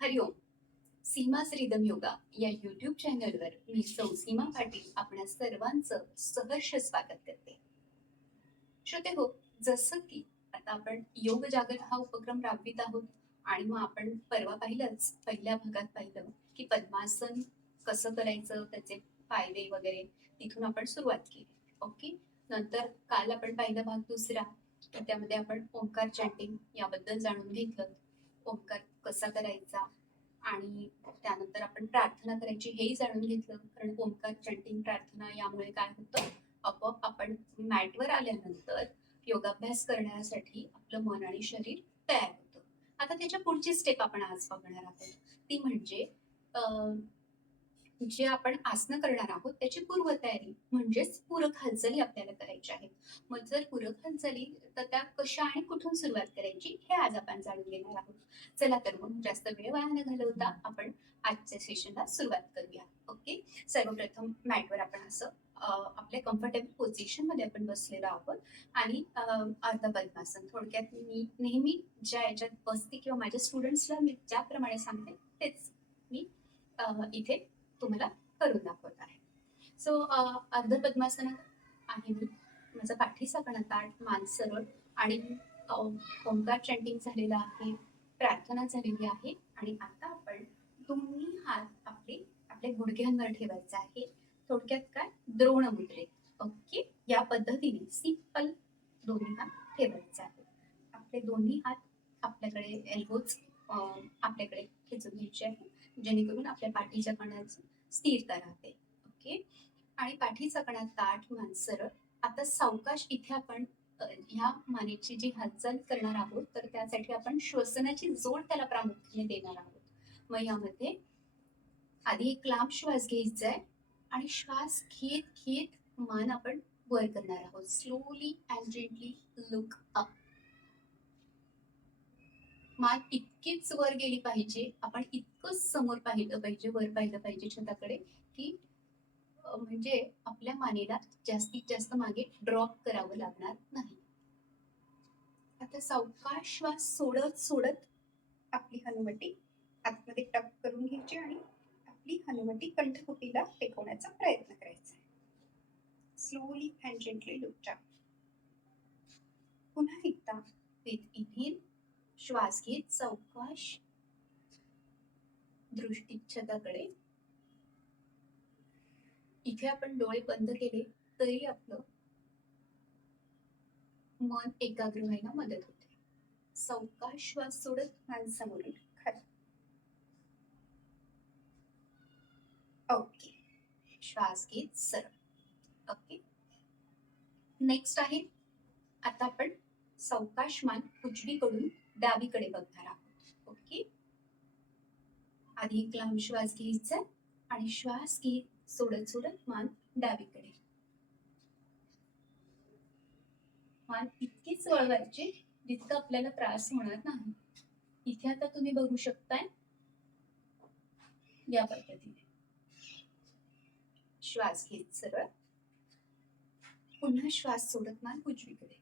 हरिओम. सीमाच rhythm yoga या YouTube चॅनलवर मी सीमा पाटील आपणा सर्वांचं सहर्ष स्वागत करते. श्रोते हो, जसं की आता आपण योग जागर हा उपक्रम राबवित आहोत आणि मग आपण परवा पाहिलंच, पहिल्या भागात पाहिलं की पद्मासन कसं करायचं, त्याचे फायदे वगैरे तिथून आपण सुरुवात केली. ओके. नंतर काल आपण पाहिला भाग दुसरा, तर त्यामध्ये आपण ओंकार चॅन्टिंग याबद्दल जाणून घेतलं. ओंकार कसा करायचा आणि त्यानंतर आपण प्रार्थना करायची हेही जाणून घेतलं. कारण ओंकार चॅन्टिंग प्रार्थना यामुळे काय होतं, आपोआप आपण मॅटवर आल्यानंतर योगाभ्यास करण्यासाठी आपलं मन आणि शरीर तयार होतं. आता त्याच्या पुढची स्टेप आपण आज बघणार आहोत. ती म्हणजे जे आपण आसनं करणार आहोत त्याची पूर्वतयारी म्हणजेच पूरक हालचाली आपल्याला करायच्या आहेत. मग जर पूरक हालचाली तर त्या कशा आणि कुठून सुरुवात करायची हे आज आपण जाणून घेणार आहोत. चला तर मग जास्त वेळ वाया न घालवता आपण आजच्या सेशनला सुरुवात करूया. ओके. सर्वप्रथम मॅटवर आपण असं आपल्या कम्फर्टेबल पोझिशन मध्ये आपण बसलेलो आहोत आणि अर्ध पद्मासन. थोडक्यात मी नेहमी ज्या याच्यात बसते किंवा माझ्या स्टुडंट्सला मी ज्याप्रमाणे सांगते तेच मी इथे तुम्हाला करून दाखवत आहे. सो अर्ध पद्मासनात आहे मी. माझा पाठीचा कणा ताठ, मान सरळ आणि ओंकार चॅन्टिंग झालेला आहे, प्रार्थना झालेली आहे आणि आता आपण दोन्ही हात आपल्या गुडघ्यांवर ठेवायचे आहे. थोडक्यात काय, द्रोण मुद्रेत. ओके. या पद्धतीने सिंपल दोन्ही हात ठेवायचे आहेत. आपले दोन्ही हात आपल्याकडे एल्बोज आपल्याकडे खेचून घ्यायचे आहे, जेणेकरून आपल्या पाठीच्या कणाची स्थिरता राहते. ओके. आणि पाठीचा कणा ताठ, मान सरळ. आता सावकाश इथे आपण ह्या मानेची जी हालचाल करणार आहोत, तर त्यासाठी आपण श्वसनाची जोड त्याला प्रामुख्याने देणार आहोत. मग यामध्ये आधी एक लांब श्वास घ्यायचा आहे आणि श्वास घेत घेत मान आपण वर करणार आहोत. Slowly and gently look up. मान इतकीच वर गेली पाहिजे, आपण इतकंच समोर पाहिलं पाहिजे, वर पाहिलं पाहिजे छताकडे, की म्हणजे आपल्या मानेला जास्तीत जास्त मागे ड्रॉप करावं लागणार नाही. आता सावकाश श्वास सोडत सोडत आपली हनुवटी आतमध्ये टक करून घ्यायची आणि आपली हनुवटी कंठकुटीला टेकवण्याचा प्रयत्न करायचा. Slowly and gently look up. पुन्हा एकदा विथ इनहेल श्वास घेत सावकाश दृष्टी छताकडे. इथे आपण डोळे बंद केले तरी आपलं मन एकाग्र व्हायला मदत होते. सावकाश श्वास सोडत मान समोरून खाली. ओके. श्वास घेत सरळ. ओके. नेक्स्ट आहे, आता आपण सावकाश मान उजवीकडून डावीकडे बघणार आहोत. ओके. आधी एक लांब श्वास घ्यायचा आणि श्वास घेत सोडत सोडत मान डावीकडे. मान इतकीच वळवायची जितका आपल्याला त्रास होणार नाही. इथे आता तुम्ही बघू शकताय या पद्धतीने. श्वास घेत सरळ, पुन्हा श्वास सोडत मान उजवीकडे.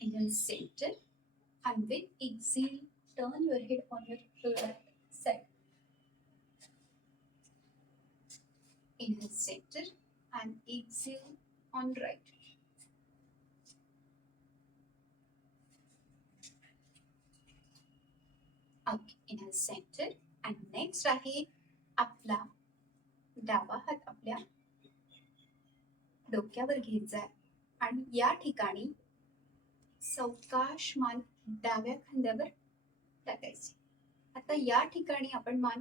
Inhale, center, and with exhale, turn your head on your left side. Inhale, center, and exhale on right. Okay, inhale, center, and next आहे आपला डावा हात आपल्या डोक्यावर घ्यायचा आणि या ठिकाणी सावकाश मान डाव्या खांद्यावर टाकायची. आता या ठिकाणी आपण मान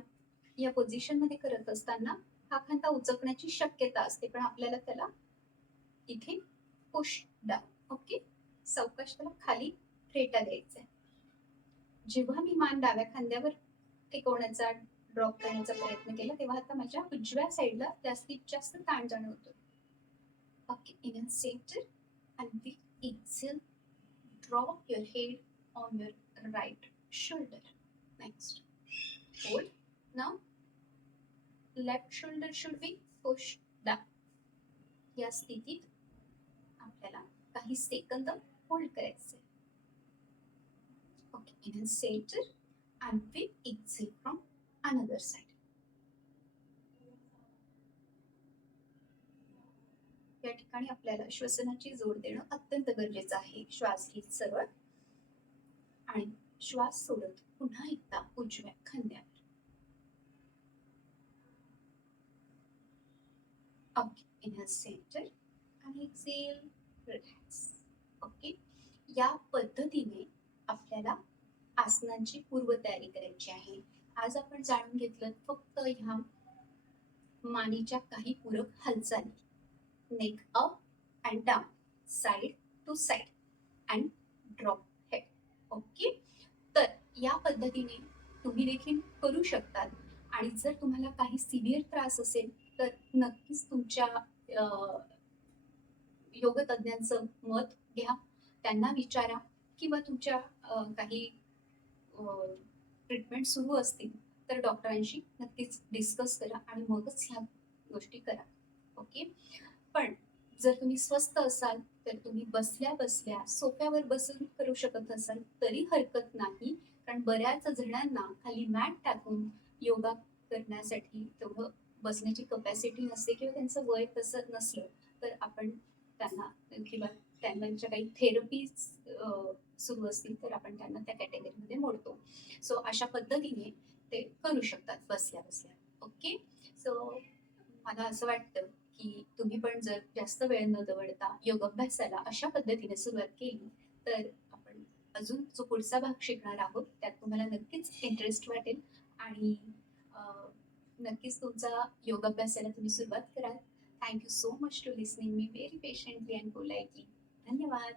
या पोझिशन मध्ये करत असताना हा खांदा उचकण्याची शक्यता असते, पण आपल्याला त्याला इथे पुश डाऊन. ओके. सावकाश त्याला खाली रेटा द्यायचा. जेव्हा मी मान डाव्या खांद्यावर टेकवण्याचा ड्रॉप करण्याचा प्रयत्न केला, तेव्हा आता माझ्या उजव्या साईडला जास्तीत जास्त ताण जाणवतो. Okay. Inhale, centre, and with exhale, drop your head on your right shoulder. Next, hold. Now, left shoulder should be pushed down. या स्थितीत आपल्याला काही सेकंद होल्ड करायचे. Okay, inhale center and we exhale from another side. या ठिकाणी आपल्याला श्वसनाची जोड देणं अत्यंत गरजेचं आहे. श्वास घेत सरळ आणि श्वास सोडत पुन्हा एकदा उजव्या खांद्यावर. ओके, इनहेल सेंटर आणि एक्सेल रिलॅक्स. ओके, या पद्धतीने आपल्याला आसनांची पूर्वतयारी करायची आहे. आज आपण जाणून घेतलं फक्त ह्या मानेच्या काही पूरक हालचाली. Neck up and down, side to side and drop head. Okay, तर या पद्धतीने तुम्ही देखील करू शकतात. आणि जर तुम्हाला काही सिव्हिअर त्रास असेल तर नक्कीच तुमच्या योग तज्ञांचं मत घ्या, त्यांना विचारा, किंवा तुमच्या काही ट्रीटमेंट सुरू असतील तर डॉक्टरांशी नक्कीच डिस्कस करा आणि मगच ह्या गोष्टी करा. ओके, पण जर तुम्ही स्वस्थ असाल तर तुम्ही बसल्या बसल्या सोफ्यावर बसून करू शकत असाल तरी हरकत नाही, कारण बऱ्याच जणांना खाली मॅट टाकून योगा करण्यासाठी तेवढं बसण्याची कपॅसिटी नसते किंवा त्यांचं वय तसं नसलं तर आपण त्यांना, किंवा त्यांच्या काही थेरपी सुरू असतील तर आपण त्यांना त्या कॅटेगरीमध्ये मोडतो. सो अशा पद्धतीने ते करू शकतात बसल्या बसल्या. ओके, सो मला असं वाटतं की तुम्ही पण जर जास्त वेळ न दवडता योगाभ्यासाला अशा पद्धतीने सुरुवात केली तर आपण अजून जो पुढचा भाग शिकणार आहोत त्यात तुम्हाला नक्कीच इंटरेस्ट वाटेल आणि नक्कीच तुमचा योगाभ्यासाला तुम्ही सुरुवात कराल. Thank you so much to listening me very patiently and politely. धन्यवाद.